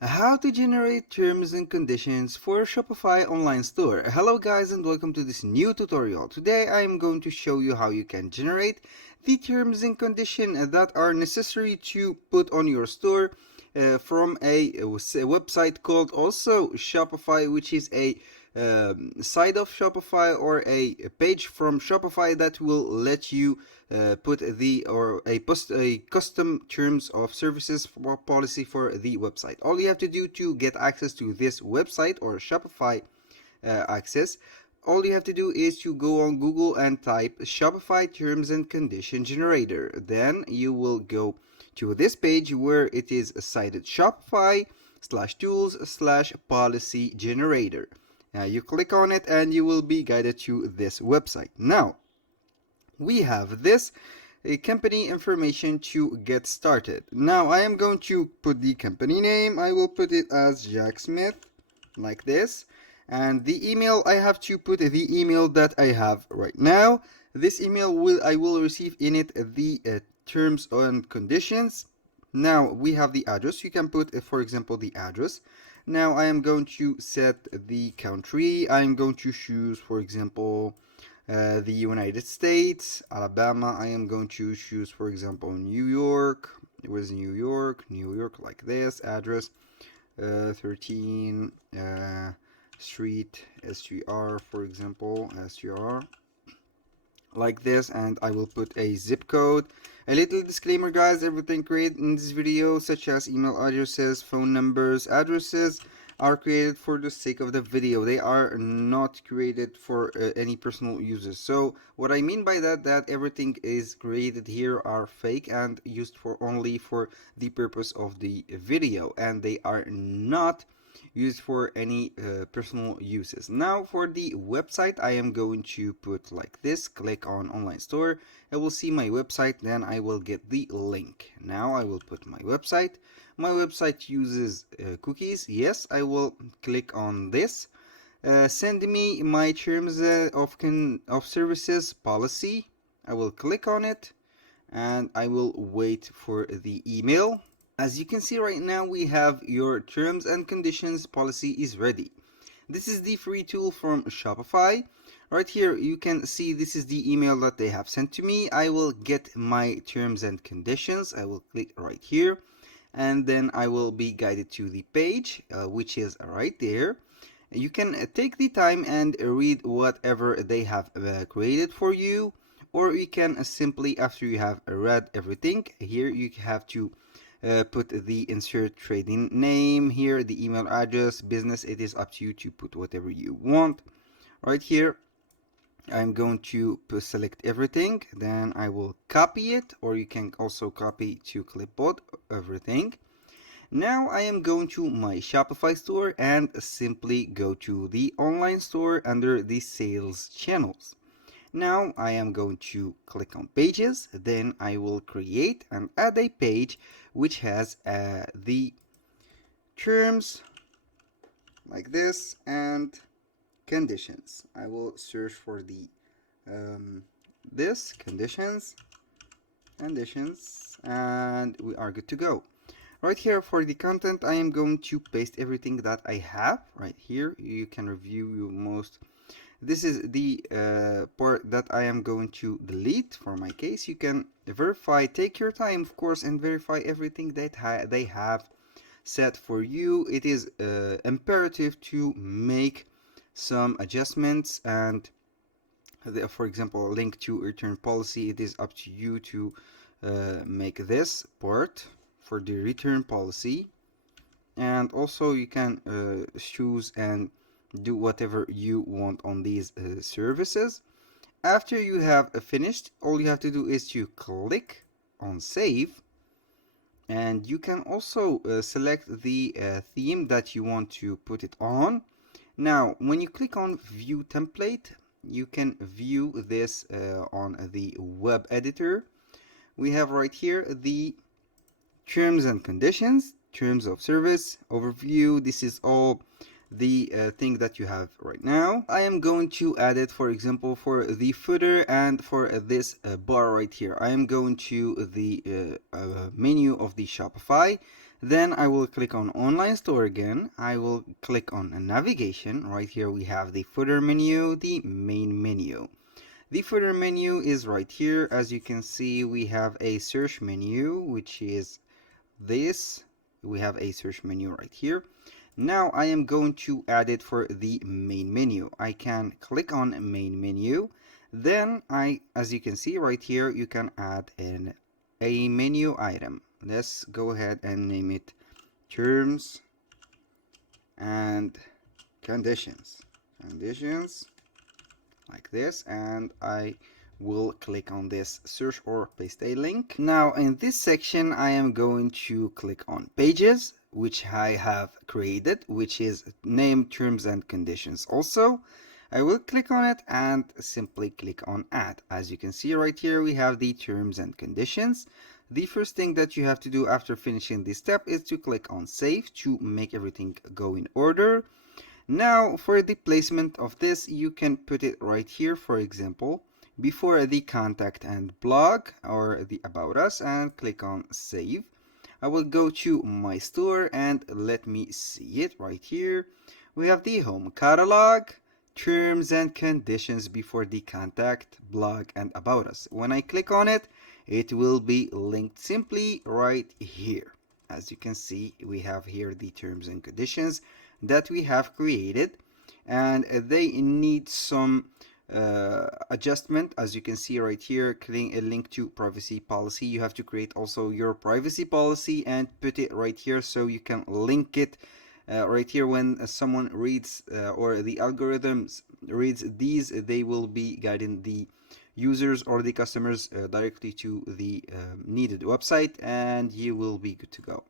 How to generate terms and conditions for Shopify Online Store. Hello guys and welcome to this new tutorial. Today I am going to show you how you can generate the terms and conditions that are necessary to put on your store from a website called also Shopify, which is a side of Shopify or a page from Shopify that will let you put the or a post a custom terms of services for policy for the website. All you have to do to get access to this website or Shopify access, all you have to do is to go on Google and type Shopify terms and condition generator. Then you will go to this page where it is cited Shopify /tools /policy generator. You click on it and you will be guided to this website. Now, we have this company information to get started. Now, I am going to put the company name. I will put it as Jack Smith, like this. And the email, I have to put the email that I have right now. This email I will receive in it the terms and conditions. Now we have the address. You can put, for example, the address. Now I am going to set the country. I am going to choose, for example, the United States, Alabama. I am going to choose, for example, New York. Where's New York? New York, like this. Address 13 Street SGR, for example, SGR, like this, and I will put a zip code. A little disclaimer guys, everything created in this video such as email addresses, phone numbers, addresses are created for the sake of the video. They are not created for any personal uses. So what I mean by that everything is created here are fake and used for only for the purpose of the video, and they are not used for any personal uses. Now for the website, I am going to put like this. Click on online store. I will see my website, then I will get the link. Now I will put my website. My website uses cookies. Yes, I will click on this. Send me my terms of services policy. I will click on it and I will wait for the email. As you can see right now, we have your terms and conditions policy is ready. This is the free tool from Shopify. Right here, you can see this is the email that they have sent to me. I will get my terms and conditions. I will click right here, and then I will be guided to the page, which is right there. You can take the time and read whatever they have created for you, or you can simply, after you have read everything, here you have to put the insert trading name here, the email address, business. It is up to you to put whatever you want. Right here, I'm going to select everything. Then I will copy it, or you can also copy to clipboard everything. Now I am going to my Shopify store and simply go to the online store under the sales channels. Now I am going to click on pages, then I will create and add a page which has the terms like this and conditions. I will search for the this conditions, and we are good to go. Right here for the content, I am going to paste everything that I have right here. You can review your most. This is the part that I am going to delete for my case. You can verify, take your time of course, and verify everything that they have set for you. It is imperative to make some adjustments, and for example, a link to return policy, it is up to you to make this part for the return policy. And also you can choose and do whatever you want on these services. After you have finished, all you have to do is to click on save, and you can also select the theme that you want to put it on. Now when you click on view template, you can view this on the web editor. We have right here the terms and conditions, terms of service, overview. This is all the thing that you have right now. I am going to add it, for example, for the footer and for this bar right here. I am going to the menu of the Shopify. Then I will click on Online Store again. I will click on Navigation. Right here we have the footer menu, the main menu. The footer menu is right here. As you can see, we have a search menu, which is this. We have a search menu right here. Now I am going to add it for the main menu. I can click on main menu. Then as you can see right here, you can add a menu item. Let's go ahead and name it terms and conditions. Conditions like this, and I will click on this search or paste a link. Now in this section I am going to click on pages, which I have created, which is named terms and conditions. Also I will click on it and simply click on add. As you can see right here, we have the terms and conditions. The first thing that you have to do after finishing this step is to click on save to make everything go in order. Now for the placement of this, you can put it right here, for example, before the contact and blog or the about us, and click on save. I will go to my store and let me see it right here. We have the home catalog, terms and conditions before the contact, blog and about us. When I click on it, it will be linked simply right here. As you can see, we have here the terms and conditions that we have created, and they need some adjustment. As you can see right here, clicking a link to privacy policy, you have to create also your privacy policy and put it right here so you can link it right here. When someone reads or the algorithms reads these, they will be guiding the users or the customers directly to the needed website, and you will be good to go.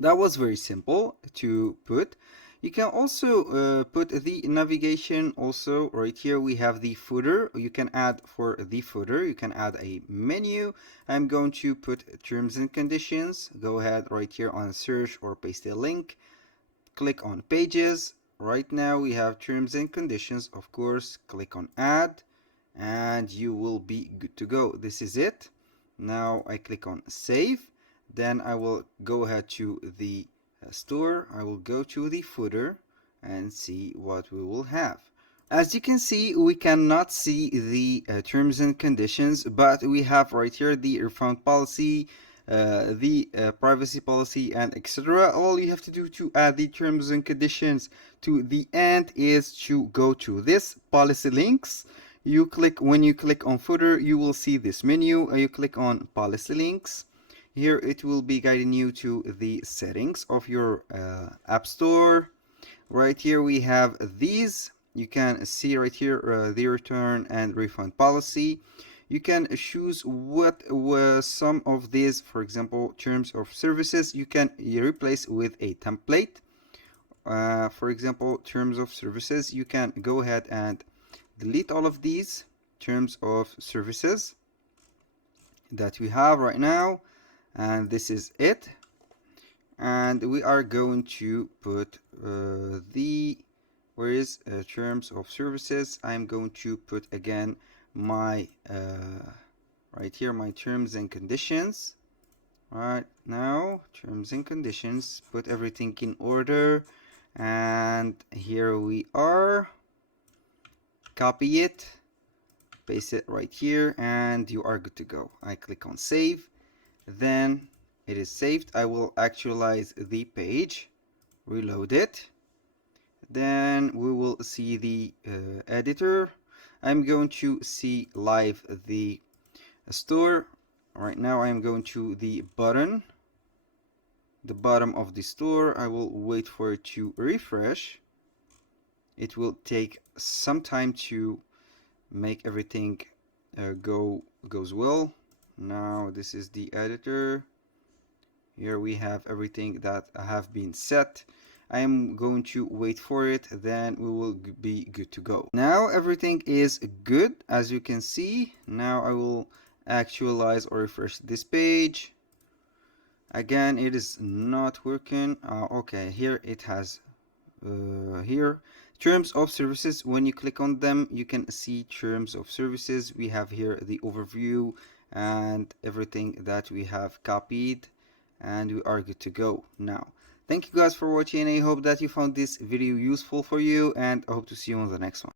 That was very simple to put. You can also put the navigation. Also right here we have the footer. You can add for the footer, you can add a menu. I'm going to put terms and conditions. Go ahead right here on search or paste a link, click on pages. Right now we have terms and conditions. Of course, click on add and you will be good to go. This is it. Now I click on save. Then I will go ahead to the store. I will go to the footer and see what we will have. As you can see, we cannot see the terms and conditions, but we have right here the refund policy, the privacy policy, and etc. All you have to do to add the terms and conditions to the end is to go to this policy links. When you click on footer, you will see this menu. You click on policy links. Here it will be guiding you to the settings of your app store. Right here we have these. You can see right here the return and refund policy. You can choose what was some of these, for example, terms of services, you can replace with a template. For example, terms of services, you can go ahead and delete all of these terms of services that we have right now, and this is it. And we are going to put where is terms of services. I'm going to put again my right here my terms and conditions. Right now, terms and conditions, put everything in order, and here we are. Copy it, paste it right here, and you are good to go. I click on save. Then it is saved. I will actualize the page, reload it. Then we will see the editor. I'm going to see live the store. Right now I'm going to the bottom of the store. I will wait for it to refresh. It will take some time to make everything goes well. Now this is the editor. Here we have everything that have been set. I am going to wait for it, then we will be good to go. Now everything is good, as you can see. Now I will actualize or refresh this page. Again, it is not working. Okay, here it has here terms of services. When you click on them, you can see terms of services. We have here the overview and everything that we have copied and we are good to go now. Thank you guys for watching. I hope that you found this video useful for you, and I hope to see you on the next one.